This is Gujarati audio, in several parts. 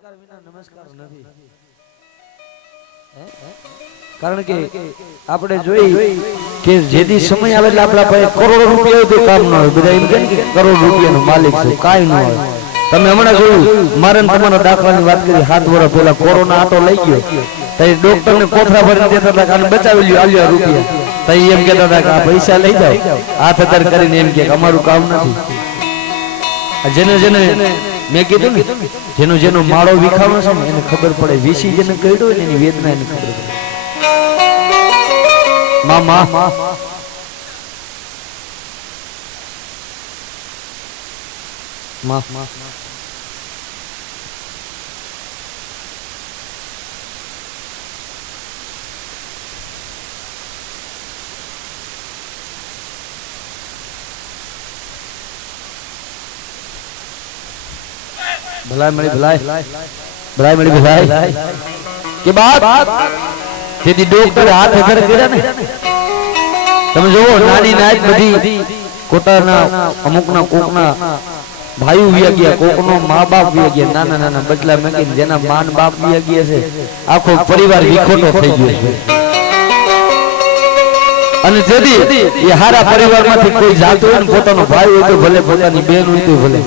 નમસ્કાર વિના નમસ્કાર નથી. કારણ કે આપણે જોઈ કે જેથી સમય આવે એટલે આપણા પાસે કરોડો રૂપિયા હોય તો કામ ન હોય. બધા એમ કહે કે કરોડ રૂપિયાનો માલિક છે, કાંઈ ન હોય. તમે હમણાં જોયું મારે તમારા દાખલાની વાત કરી, 7 વર્ષ પહેલા કોરોના આટો લઈ ગયો તો ડોક્ટરને કોથળા ભરીને દેતા હતા કે બચાવી લ્યો, આલ્યો રૂપિયા. તો એમ કહેતા હતા કે આ પૈસા લઈ જાઓ, હાથ અધર કરીને એમ કે અમારું કામ નથી. જેને જેને મેં કીધું ને, જેનો જેનો માળો વિખાવાનો છે ને એને ખબર પડે, વીસી જેને કર્યો ને એની વેદના એને ખબર પડે. મામા માં ભલાઈ મળી ભલાઈ મળી ભલાઈ કે બાત જેથી ડોક્ટર હાથ અધર કર્યા ને, તમે જોવો નાની નાત બધી કોટાના અમુકના કોકના ભાઈઓ વ્યા ગયા, કોકનો મા બાપ વ્યા ગયા, નાના નાના બચલા મેકીને જેના માન બાપ વ્યા ગયા છે, આખો પરિવાર વિખોટો થઈ ગયો છે. અને જેથી એ હારા પરિવારમાંથી કોઈ જાતો હોય ને, પોતાનો ભાઈ હોય તો ભલે, પોતાની બેન હોય તો ભલે,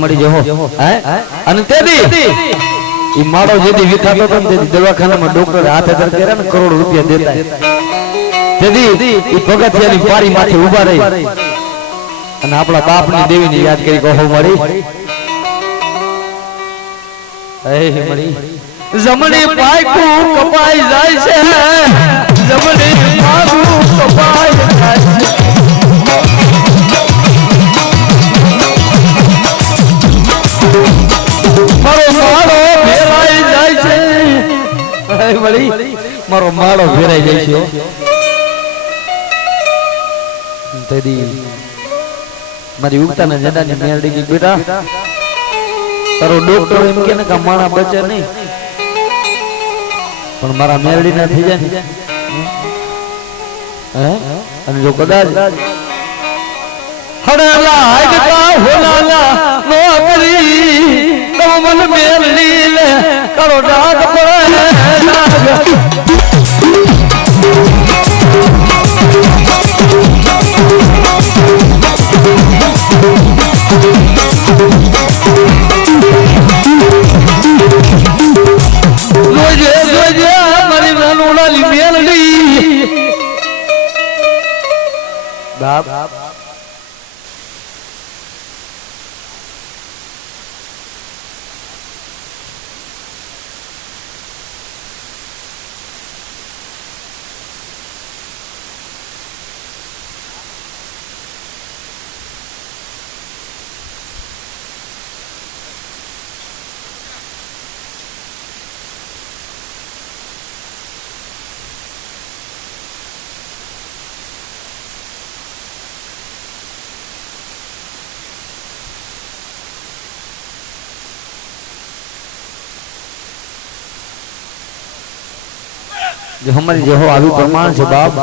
મળી જહો. અને તેથી ઈ માળો જેથી વિખાતો હતો ને, તેથી દવાખાનામાં ડોક્ટર હાથ અધર કર્યા ને, કરોડ રૂપિયા દેતા. તેથી ઈ પગથિયાની પારી માથે ઉભા રહી અને આપણા બાપની દેવીને યાદ કરી કહો મળી મળી જમણી પાકું કપાઈ જાય છે, જમણી પાકું કપાઈ જાય છે. મારો માળો ફેરાઈ જાય છે, મારો માળો ફેરાઈ જાય છે. તેથી મારી ઉગતાના જડાની મેરડી ગઈ, બેટા તારો ડોક્ટર એમ કે ને કે માણા બચે નહીં, પણ મારા મેરડી ના થઈ જાય ને. અને જો કદાચ હડાલા આગતા હોલાલા નોકરી તો મન મેરડી લે કરો ડાક પડે ડાક. જોજે જોજે મારી નાનોડાની મેરડી બાપ. जो हमारी जो हो आलू प्रमाण से बाप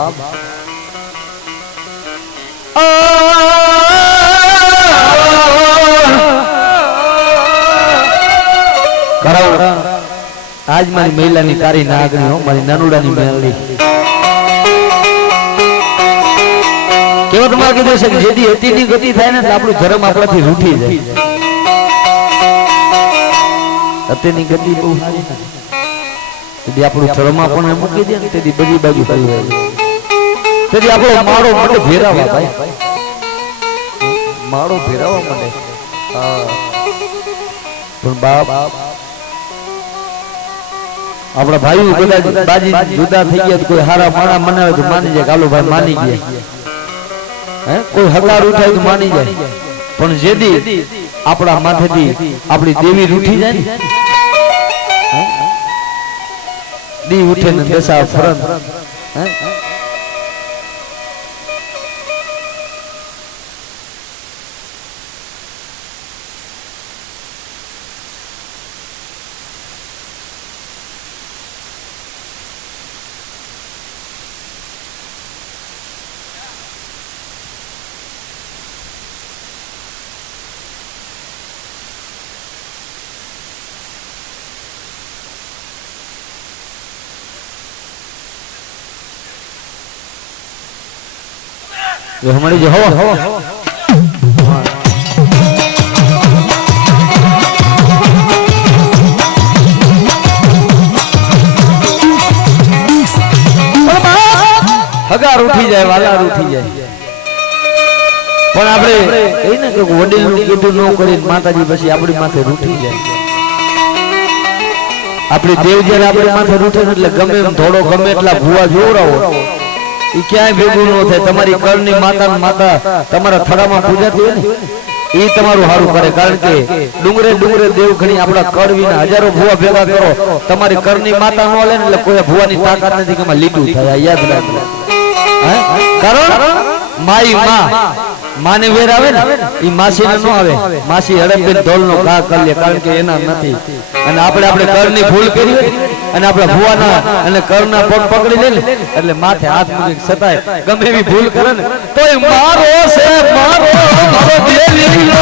कराओ. आज मारी महिला ની કારી નાગણી હો, મારી નાનુડાની મેલડી કેવો તમારે કીધું છે કે જેથી અતિની ગતિ થાય ને આપણું ધર્મ આપણાથી રૂઠી જાય. અતિની ગતિ બહુ સારી નથી, તેથી આપણું ધર્મ આપણને મૂકી દે ને, તેથી બધી બાજુ કરી હોય. તેથી આપણો માળો માટે ભેરાવા ભાઈ, માળો ભેરાવા માટે. પણ બાપ આપણા ભાઈઓ કદાચ બાજી જુદા થઈ ગયા, કોઈ હારા માણા મનાવે તો માની જાય, કાલો ભાઈ માની ગયા. કોઈ હકાર ઉઠાય તો માની જાય, પણ જેદી આપણા માથેથી આપણી દેવી રૂઠી જાય ને, દી ઉઠે ને દશા ફરન ये हमारी जो हवा હગાર ઉઠી જાય વાલાર ઉઠી જાય પણ આપણે કઈ ને કે વડીલ નું કીધું ન કરી માતાજી પછી આપણી માથે રૂઠી જાય આપણી દેવ જયારે આપણી માથે રૂઠે એટલે ગમે એમ થોડો ગમે એટલા ભૂવા જોવરાવો એ ક્યાંય ભેગું ન થાય તમારી કરની માતા તમારા થડામાં પૂજા થઈ ને એ તમારું સારું કરે કારણ કે ડુંગરે દેવ ઘણી આપણા કર વિના હજારો ભૂવા ભેગા કરો તમારી કરની માતા ન લે એટલે કોઈ ભૂવાની તાકાત નથી કે લીધું થાય યાદ રાખજો કારણ માઈ માને વેર આવે ને ઈ માસી ને નો આવે માસી હડપીને ઢોલ નો ઘા કરી લે કારણ કે એના નથી અને આપણે કરની ભૂલ કરી અને આપણે ભુવાના અને કરના પગ પકડી લે ને એટલે માથે હાથ મૂકી સતાય ગમે એવી ભૂલ કરે ને તોય મારો છે મારો દેવીનો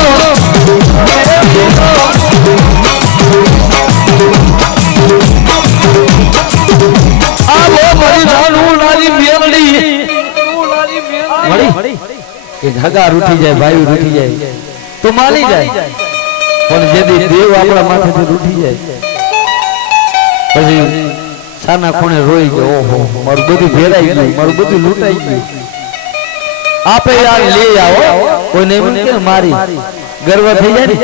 આવો મારી નાનું નાની મેલડી મળી એક હગાર ઉઠી જાય ભાઈ ઉઠી જાય તો માલી જાય પણ જેદી દેવ આપણા માથેથી ઉઠી જાય પછી સાના ખૂણે રોઈ ગયો ઓહો મારું બધું ભેરાઈ ગયું મારું બધું લૂંટાઈ ગયું આપે યાર લઈ આવો કોઈને એમ કે મારી ગર્વ થઈ જાય ને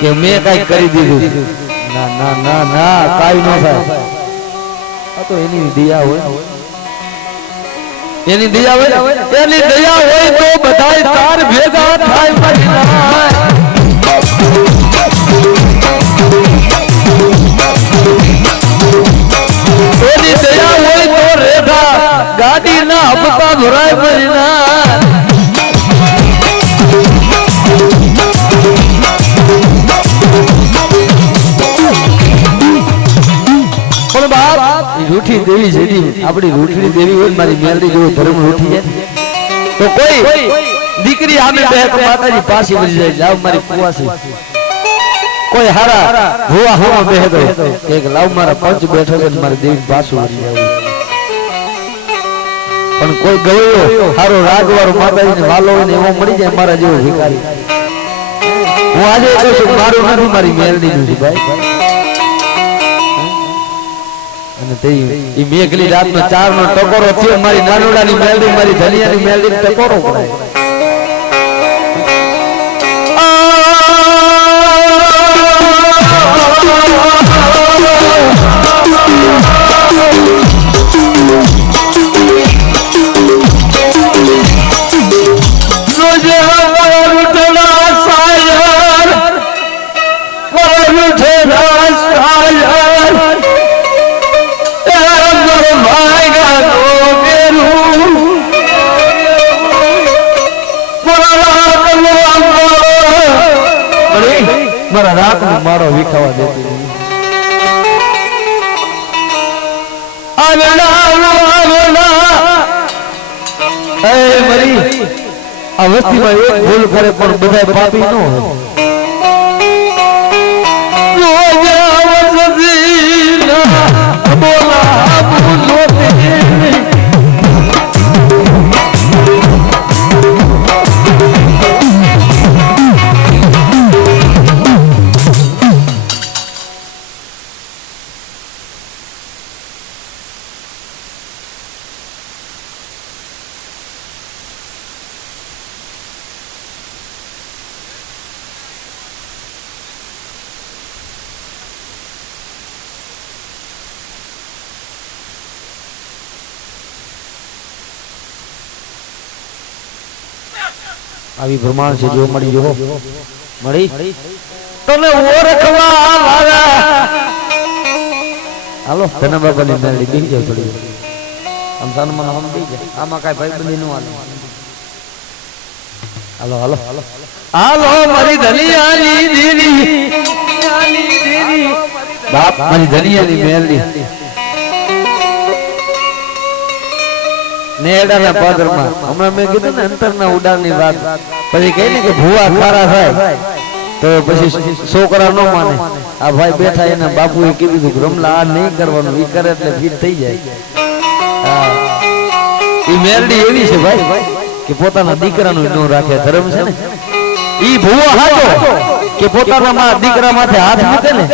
કે મેં કઈ કરી દીધું ના ના ના ના કાઈ ન થાય આ તો એની દયા હોય એની દયા હોય એની દયા હોય તો બધાય તાર ભેગા થાય એની દયા હોય તો રેખા ગાડી ના હપ્તા ભરાય મરીના પણ બાપ રૂઠી દેવી જેડી આપણી રૂઠી દેવી હોય મારી મેલડી જેવો ધર્મ રૂઠી જાય તો કોઈ દીકરી આમે બે તો માતાજી પાછી વળી જાય લાવ મારી કુવાસી કોઈ હારા ભુવા હોવા બેહે તો એક લાવ મારા પંચ બેઠો છે મારી દેવી પાછું વળી જાય પણ કોઈ ગયો હારો રાજવાળો માતાજીને વાલો હોય ને એવો મળી જાય મારા જેવો ભિખારી હું આજે કહું છું મારું નથી મારી મેલડી નું છે ભાઈ ઈ મેઘલી રાત નો 4 નો ટકોરો થયો મારી નાનોડાની મેલડી મારી ધનિયાની મેલડી ટકોરો કરાય મારા રાત નો મારો વિખાવા દેતી મરી આ વસ્તીમાં એક ભૂલ કરે પણ બધા પાપી ન હોય આવી પ્રમાણ છે જો મળી જો મળી તને ઓળખવા વાળા હાલો ધના બાબાની મેલડી બેસી જાવ થોડી આમ સાનમાં હમ બેસી જાય આમાં કાઈ ભાઈબંધી નો હાલો હાલો હાલો હાલો મારી ધનિયાની દેવી બાપ મારી ધનિયાની મેલડી નેડાના પાદરમાં હમણાં મેં કીધું ને અંતરના ઉડાનની વાત પછી કહે ને કે ભૂવા ખારા થાય તો પછી છોકરા ન માને આ ભાઈ બેઠા એના બાપુએ કીધું કે રમલા આ નહીં કરવાનું ઈ કરે એટલે ફીટ થઈ જાય હા ઈ મેલડી એવી છે ભાઈ કે પોતાના દીકરાનું ન રાખે ધર્મ છે ને ઈ ભૂવો હાચો કે પોતાના દીકરા માથે હાથ મૂકે ને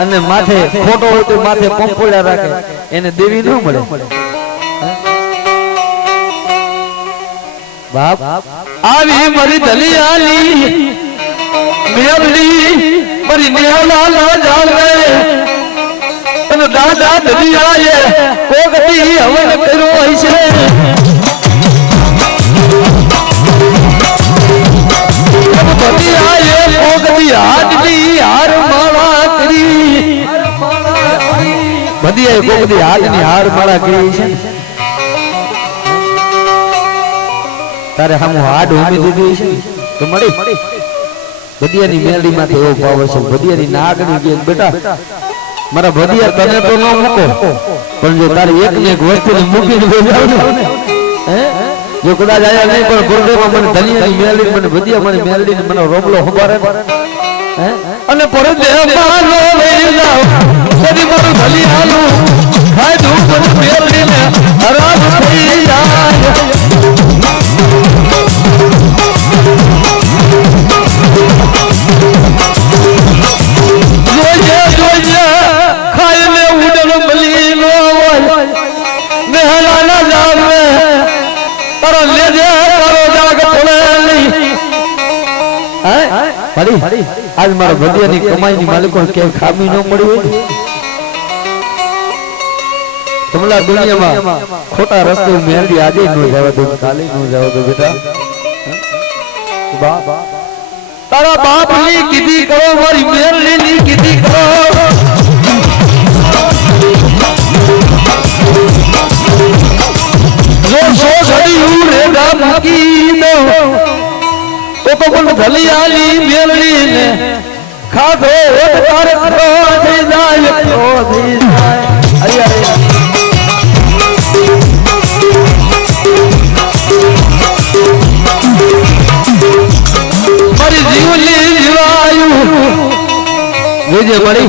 અને માથે ખોટો હોય તો માથે પંપોળ્યા રાખે એને દેવી ન મળે બાપ આવી મારી દલિયાલી મેરડી મારી નેહલા ના જાવે અને દાદા દલિયાએ કોગતી હવન કર્યો હશે દલિયાએ કોગતી હાથની હાર માળા કરી બદિયાએ કોગતી હાથની હાર માળા કરી છે તારે હમ હાડ ઉમી દીધી છે તો મળી ભદિયાની મેલડી માંથી એવો પાવર છે ભદિયાની નાગની કે બેટા મારા ભદિયા તને તો ન મૂકો પણ જો તારી એક ને એક વસ્તુને મૂકીને બેસાવ ને હે જો કદાચ આયા નહીં પણ ગુરુદેવમાં મને ધનિયાની મેલડી મને ભદિયા મને મેલડી મને રોબલો હંબારે હે અને પરદેવમાં નો લઈ જાવ સદી મારું ધલિયાનું ખાય દું મને મેલડીને હરામ થઈ જાય આજ મારા ભદિયાની કમાઈની માલિકો કે ખામી ન મળી હોય તમલા દુનિયામાં ખોટા રસ્તે મેલડી આજે ન જાવ દો કાલે ન જાવ દો બેટા બાપ તારા બાપની કીધી કરો મારી મેલડીની કીધી કરો જો સો ઘડી રેડા મૂકી દો તો પણ ધલિયાલી મેલડી ને ખાધો તારે ખરો થઈ જાય મારી જીવલી જીવાયું વેજે મળી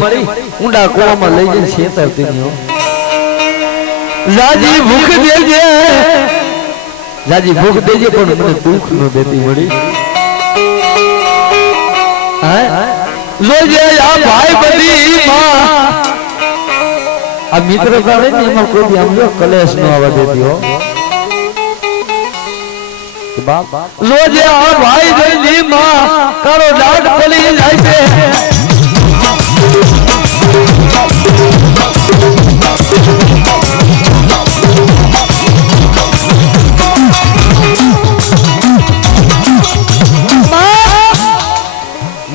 ઊંડા કુવામાં લઈ જઈને છેતરતી નહીં જાજી ભૂખ દેજે જાજી ભૂખ દેજે પણ મને દુઃખ ન દેતી મળી જોજે આ ભાઈ બધી માં આ મિત્રતા રહે ને એમાં કોઈ આમ જો કલેશ ન આવવા દેતી હો બાપ જોજે આ ભાઈ બધી માં કારો દાઢ પડી જાય છે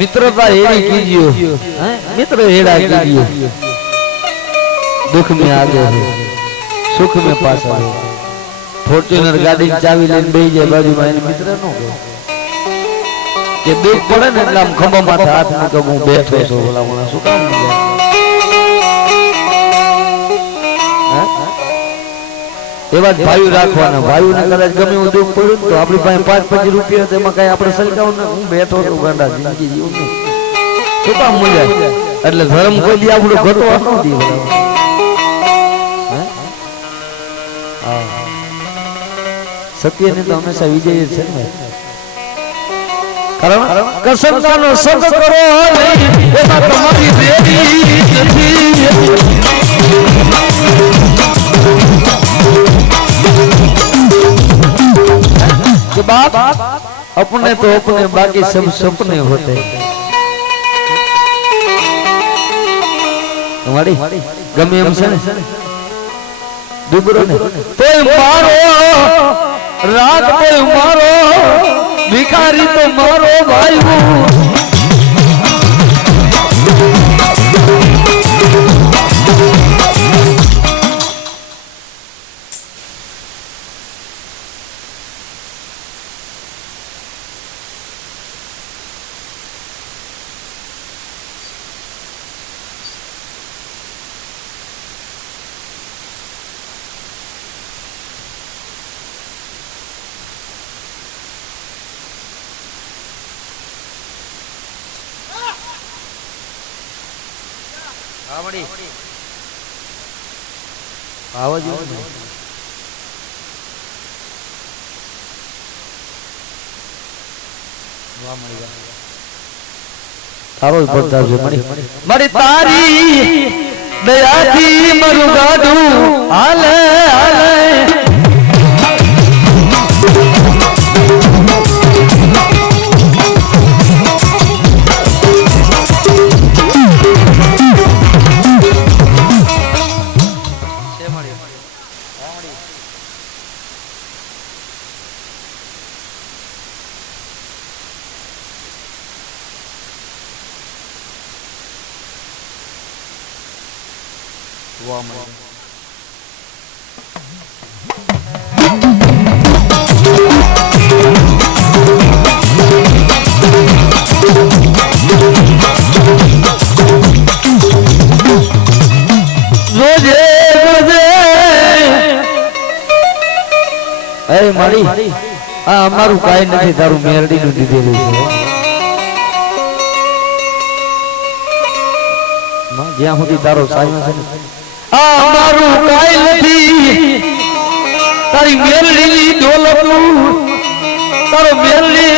मित्रता एड़ी कीजियो मित्र एड़ा कीजियो दुख में आगे हो सुख में पासा हो फॉर्च्यूनर गाड़ी चावी लेने बेही जाए बाजू में मित्र नो के दुख पड़े ने એટલે આમ ખંભા માથે હાથ મૂકે હું બેઠો છું ભલા મને શું કામ એવા ભાઈ રાખવાના ભાઈઓને કદાચ ગમે એવું દુઃખ પડ્યું તો આપણી પાસે 5-5 રૂપિયા તેમાં કઈ આપણે સલકાવું ને હું બેઠો છું ગાંડા જિંદગી જીવું ને શું કામ મજા એટલે ધર્મ કોઈ દી આપણું ઘટવા ન દી સત્યને તો હંમેશા વિજય જ છે ને કારણ કસમતાનો સંગ કરો નહીં એમાં તમારી દેરી નથી कि बाप अपने तो अपने बाकी सब सपने होते हमारी गमे हम से दुबरो ने तो मारो रात को मारो भिखारी तो मारो भाई આવડી આવો જ તારો પડતા છે મારી તારી દયાથી મારું ગાડું હાલે હાલે મારી આ અમારું કાઈ નથી તારું મેરડી નું દીધેલું છે જ્યાં સુધી તારો સાયો છે આ અમારું કાઈ નથી તારી મેરડી ની દોલતું તારો મેરડી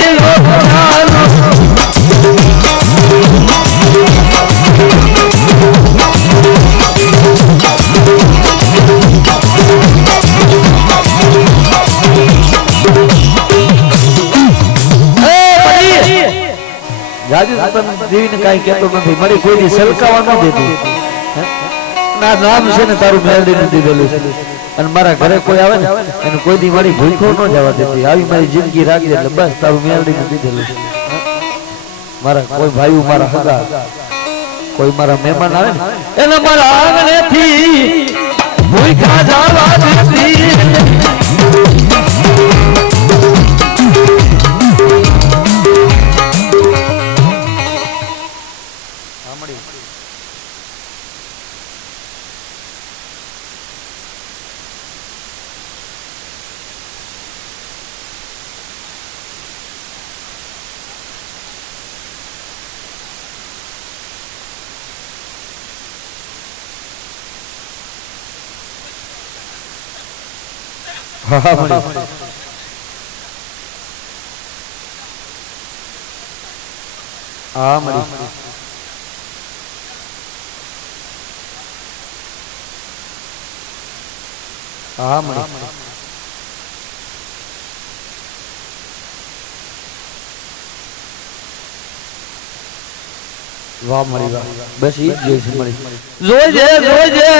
રાજુ દેવીને કાઈ કહેતો નથી મારી કોઈની સલકાવા ન દેતી ના નામ છે ને તારું મેરડીનું દીધેલું છે અને મારા ઘરે કોઈ આવે ને એને કોઈ દી મારી ભૂખો ન જવા દેતી આવી મારી જિંદગી રાખી એટલે બસ તારું મેરડીનું દીધેલું છે મારા કોઈ ભાઈઓ મારા હગા કોઈ મારા મહેમાન આવે ને એને મારા આંગણેથી ભૂખા જવા દેતી હા મળી હા મળી હા મળી વાહ મળી વાહ બસ ઈ જ જોઈશે મળી જોજે જોજે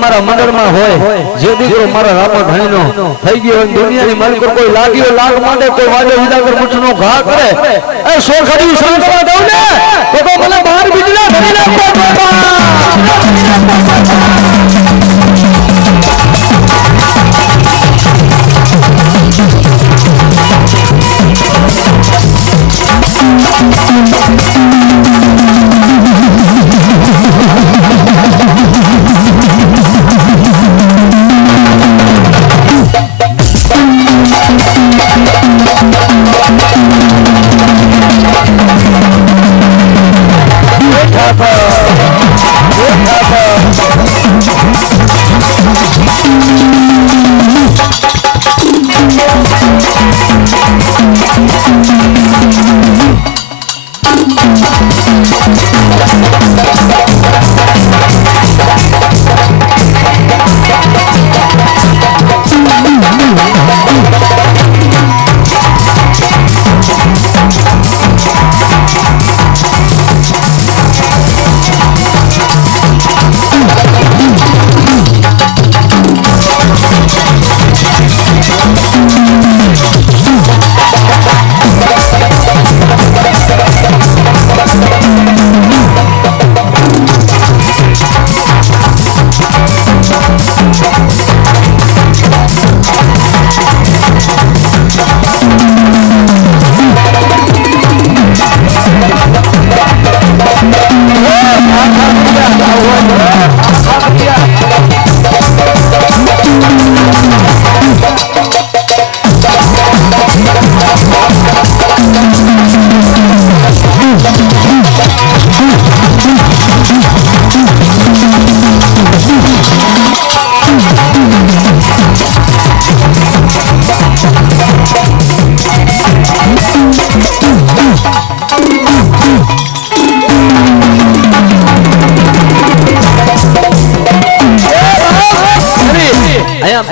મારા મંડળમાં હોય જે દીકરો મારા રામા ધણીનો થઈ ગયો હોય દુનિયાની માલિકો કોઈ લાગ્યો લાગ માટે કોઈ વાજો વિદાગર મુઠનો ઘા કરે એ સો ખડી સંતવા દઉં ને તો મને બહાર બીજલા ધરી નાખો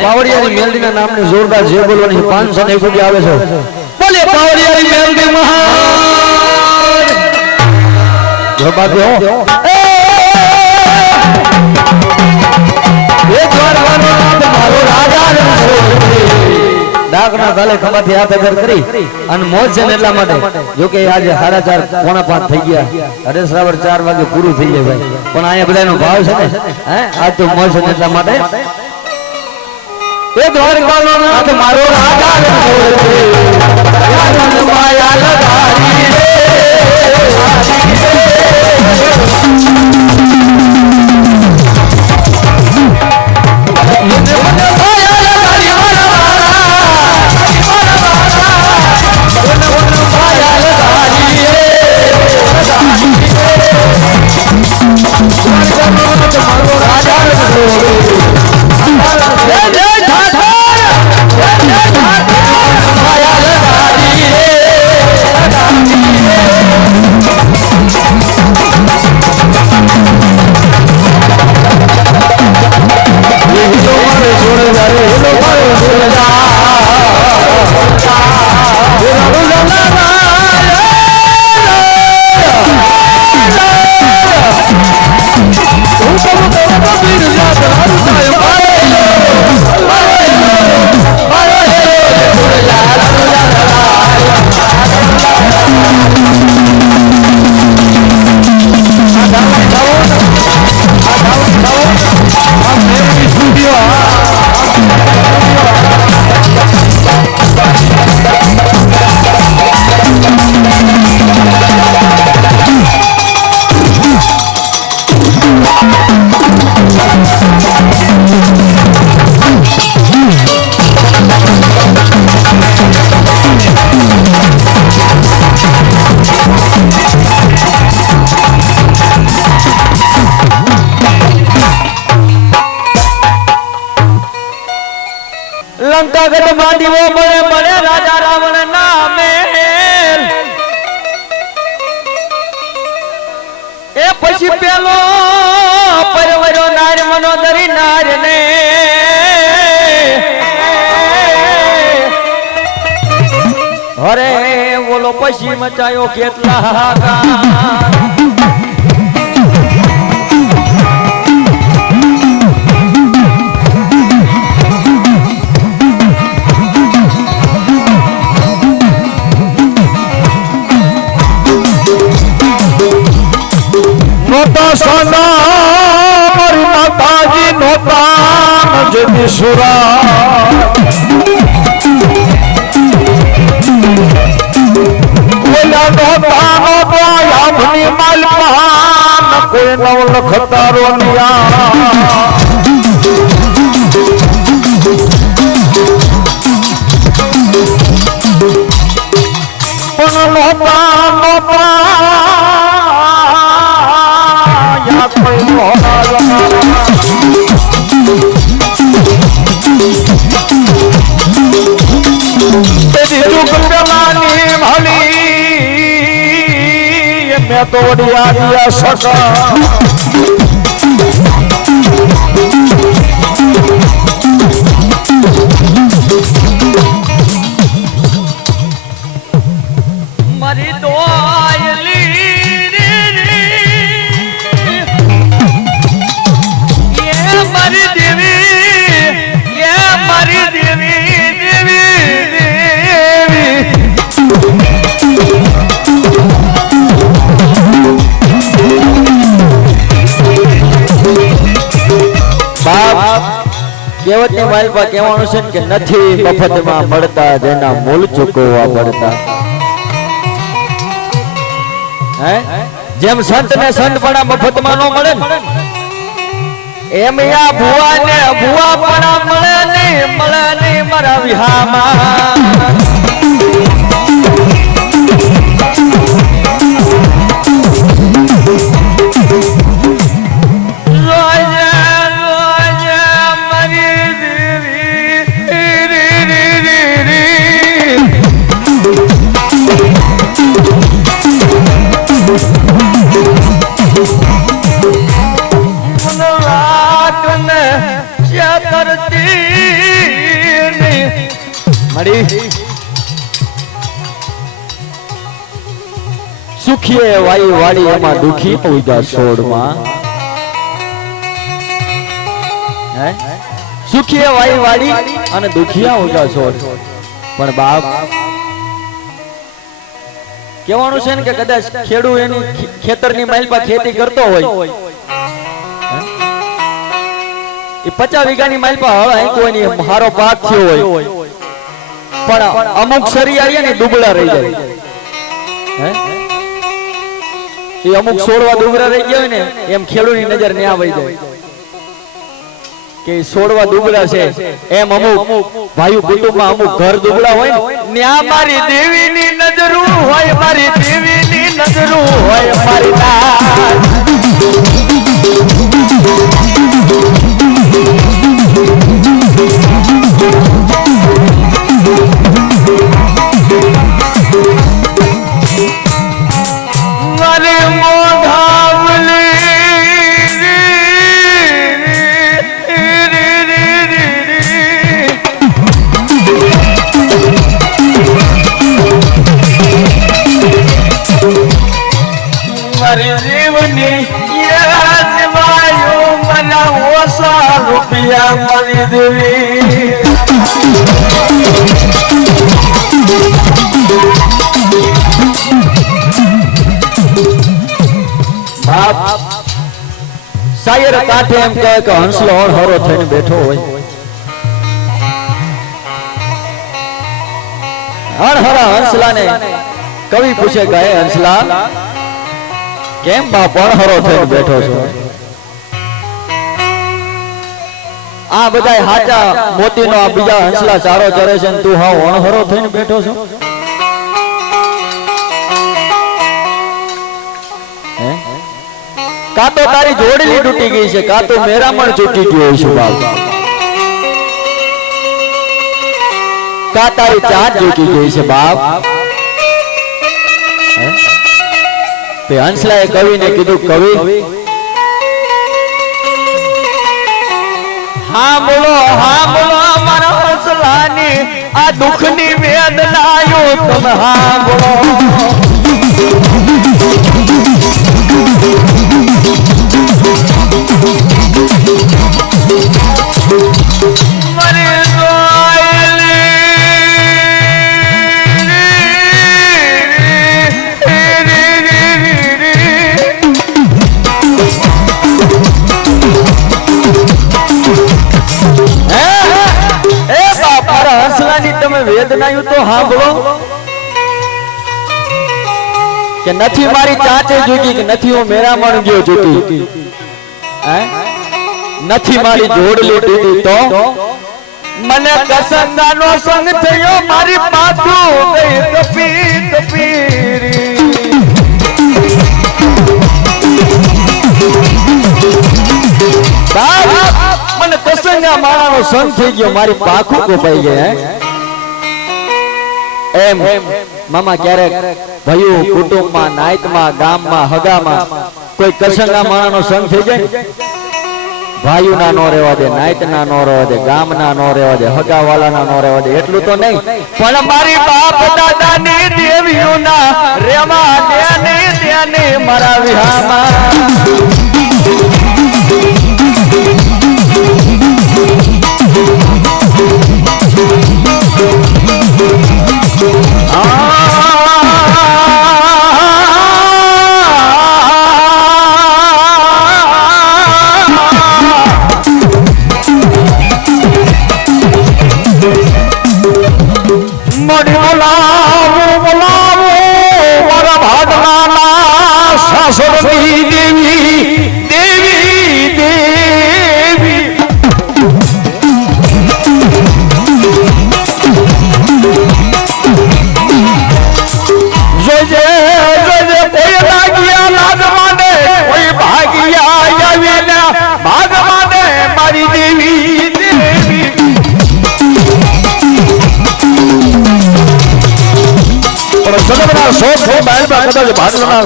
પાવડિયાની મેલડીના નામની જોરદાર જે બોલવાની 501 રૂપિયા આવે છે બોલે પાવડિયાની મેલડી મહાન જો બાકી હો એ દ્વારવાનો નાથ મારો રાજા ડાકના તાલે ખંભાથી હાથ અગર કરી અને મોજ છે ને એટલા માટે જો કે આજે 4:30 પોણા 5 થઈ ગયા અરે શ્રાવણ 4 વાગે પૂરું થઈ જાય ભાઈ પણ અહીંયા બધાનો ભાવ છે ને હે આજ તો મોજ છે ને એટલા માટે એ દ્વારકાનો નાથ મારો રાજા માયા લગાડી લંકા ગઢમાં દીવો બળે બળે રાજા રાવણ નામે એ પછી પેલો પરવરો નાર મનોદરી નાર ને અરે બોલો પછી મચાયો કેટલા હાહાકાર નોતા સોના મારી માતાજી નોતા નજદી સુરા ઓલા નોતા નોતા યામની માલપાન કોઈ નવ લખતારો નિયા પણ નોતા નોતા मैं तो दिया दिया सका मरी दो કેવત ની માલપા કહેવાનું છે કે નથી મફતમાં મળતા જેના મૂળ ચૂકવવા પડતા હે જેમ સંત ને સંત પણ મફતમાં નો મળે ને એમ યા ભુવા ને ભુવા પણ મળે નહીં મારા વિહામાં સુખીએ વાઈ વાળી એમાં દુખી ઉજા છોડમાં હે સુખીએ વાઈ વાળી અને દુખિયા ઉજા છોડ પણ બાપ કહેવાનું છે ને કે કદાચ ખેડૂત એની ખેતરની માલપા ખેતી કરતો હોય એ 50 વીઘાની માલપા હળ આંક્યો એની હારો પાક થયો હોય પણ અમુક સરિયાળીયા ને દુબળા રહી જાય હે એ અમુક છોડવા દુબળા રહી ગયા હોય ને એમ ખેડૂતની નજર ન્યા વહી જાય કે છોડવા દુબળા છે એમ અમુક ભાઈઓ કુટુંબમાં અમુક ઘર દુબળા હોય ને ન્યા મારી દેવીની નજરું હોય મારી દેવીની નજરું હોય મારી રૂપિયા મારી દેવી શાયર કાંઠે એમ કહે કે હંસલો હરો થઈને બેઠો હોય હરહરા હંસલાને કવિ પૂછે કે હંસલા કેમ બાપ હરો થઈને બેઠો છો આ બધા હાચા મોતીનો આ બીજા હંસલા ચારો ચરે છે તું હા અણહરો થઈને બેઠો છો કા તો તારી જોડલી તૂટી ગઈ છે કા તો મેરામણ ચૂટી ગયો છે બાપ કા તારી ચાંદ જોકી ગઈ છે બાપ તે હંસલાએ કવિને કીધું કવિ હા બોલો અમારા હંસલાની આ દુઃખની વેદનાયો તમે હા બોલો તમે વેદનાયું તો સાંભળો કે નથી મારી ચાચે જોગી કે નથી હું મેરામણ ગયો જોગી નથી મારી જોડલી તૂટી તો મને કસંગાનો સંગ થયો મારી પાછું ગઈ તપીરી મને કસંગા માણાનો સંગ થઈ ગયો મારી પાખું કોપાઈ ગયા એમ મામા ક્યારેક ભયું કુટુંબમાં નાયતમાં ગામમાં હગામાં કોઈ કસંગા માણાનો સંગ થઈ જાય ભાઈઓના નો રહેવા દે નાયતના નો રહેવા દે ગામના નો રહેવા દે હગાવાલાના નો રહેવા દે એટલું તો નહીં પણ મારી બાપ દાદાની દેવીઓના રેવા દે મારા વિહામાં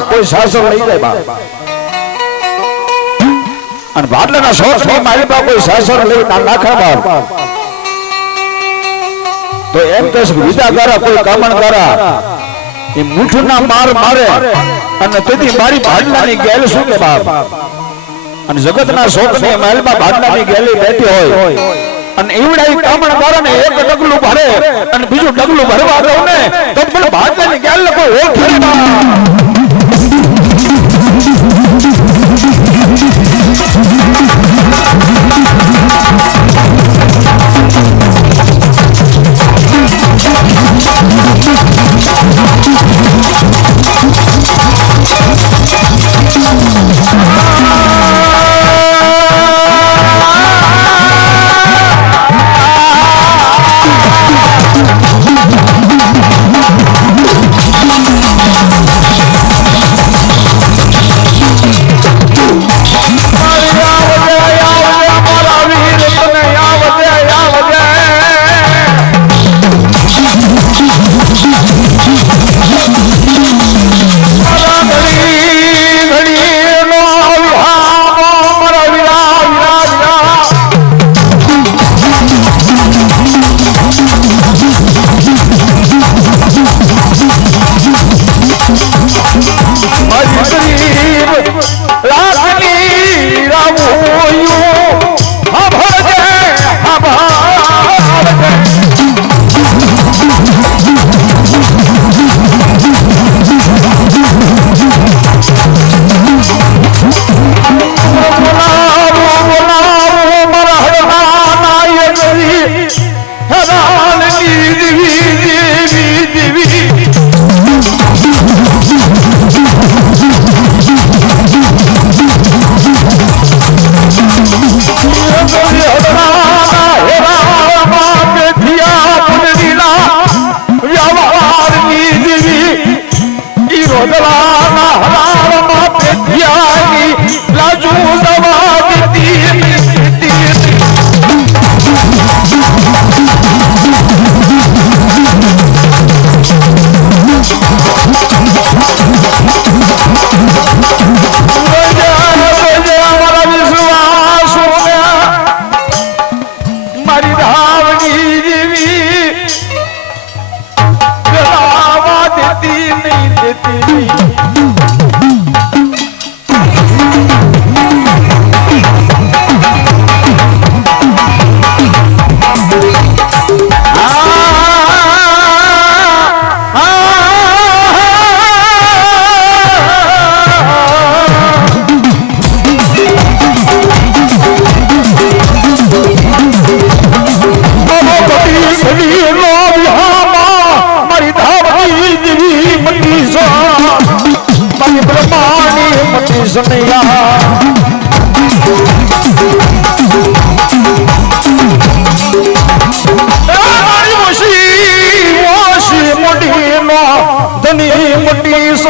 કોઈ સાસુ લઈ જાય બાપ અને ભાડલાના 100 માઇલ પર કોઈ સાસુ લઈ નાખા બાપ તો એમ કે વિદા કરા કોઈ કામણ કરા એ મુઠના માર મારે અને તેથી મારી ભાડલાની ગેલ શું કે બાપ અને જગતના શોકની મહેલમાં ભાડલાની ગેલી બેઠી હોય અને એવડા કામણ કરે ને એક ડગલું ભરે અને બીજું ડગલું ભરવા દઉં ને તો પણ ભાડલાની ગેલ કોઈ ઓળખે ના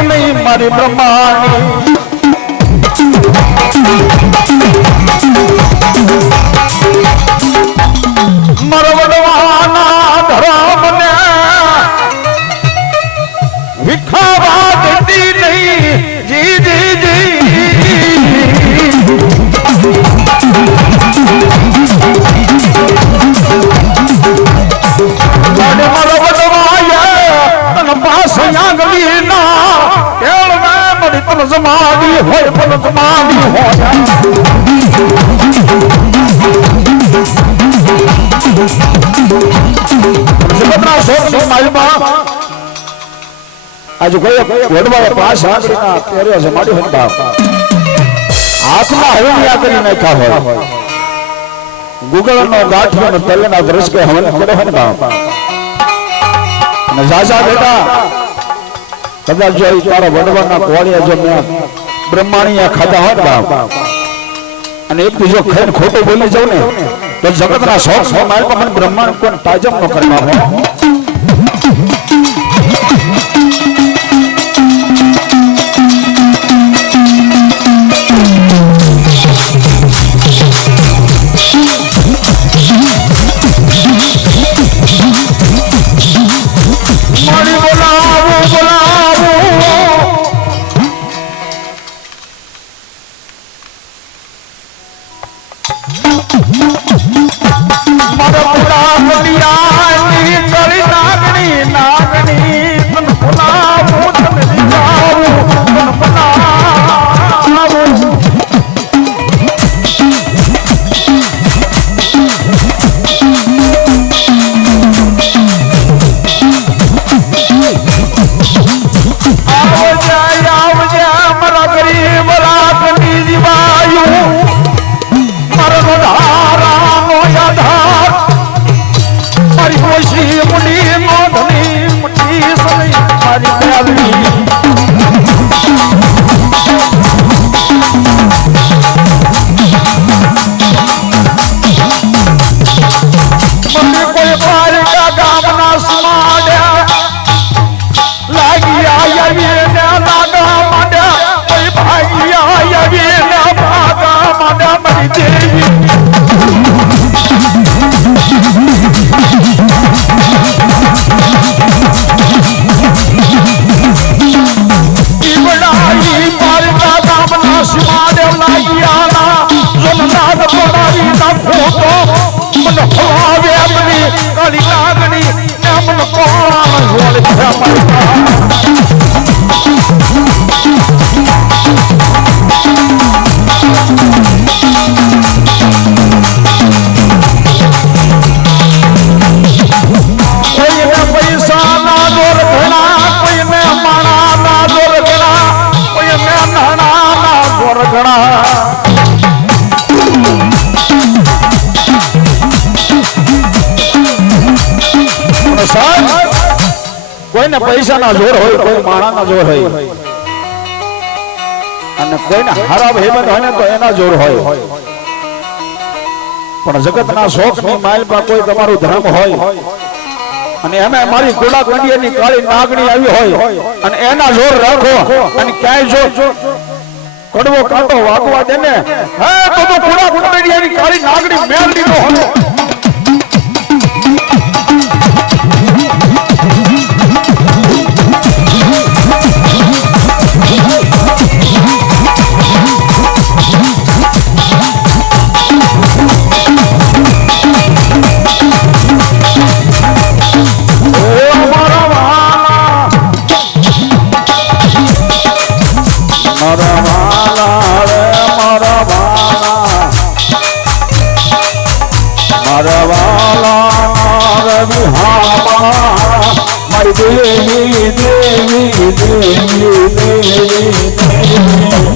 નહીં મારી બ્રહ્માણી મરવડવાના ધરામને વિખાવા દેતી નહીં જી જી જી જમાડી હોય પણ જમાડી હોય જગતના સોળ માલમાં આજે કોઈ વડવાએ પાસ આંગળીના પહેર્યો છે માડી હોય બાપ હાથમાં હવનિયા કરી નાખ્યા હોય ગુગળનો ગાંઠિયો તેલના દ્રશ કે હવન કરે હોય ને બાપ અને જાજા બેટા કદાચ જો તારા વડવાના કોળિયા જો મેં બ્રહ્માણીયા ખાધા હોય બાપ અને એક બીજો ખાઈને ખોટું બોલી જાઉં ને તો જગતના શોખ માલમાં મને બ્રહ્માંડ કોણ તાજમ ન કરવા હોય કોઈને પૈસાના જોર હોય કોઈ માણાના જોર હોય અને કોઈને હારા ભાઈબંધ હોય ને તો એના જોર હોય પણ જગતના શોખની માલમાં કોઈ તમારું ધર્મ હોય અને એમાં મારી કોડા કંડિયાની કાળી નાગણી આવી હોય અને એના જોર રાખો અને ક્યાંય જો કડવો કાંટો વાગવા દે ને હે તો કોડા કંડિયાની કાળી નાગણી મેળવી નો હોય દેવી દેવી દેવી દેવી દેવી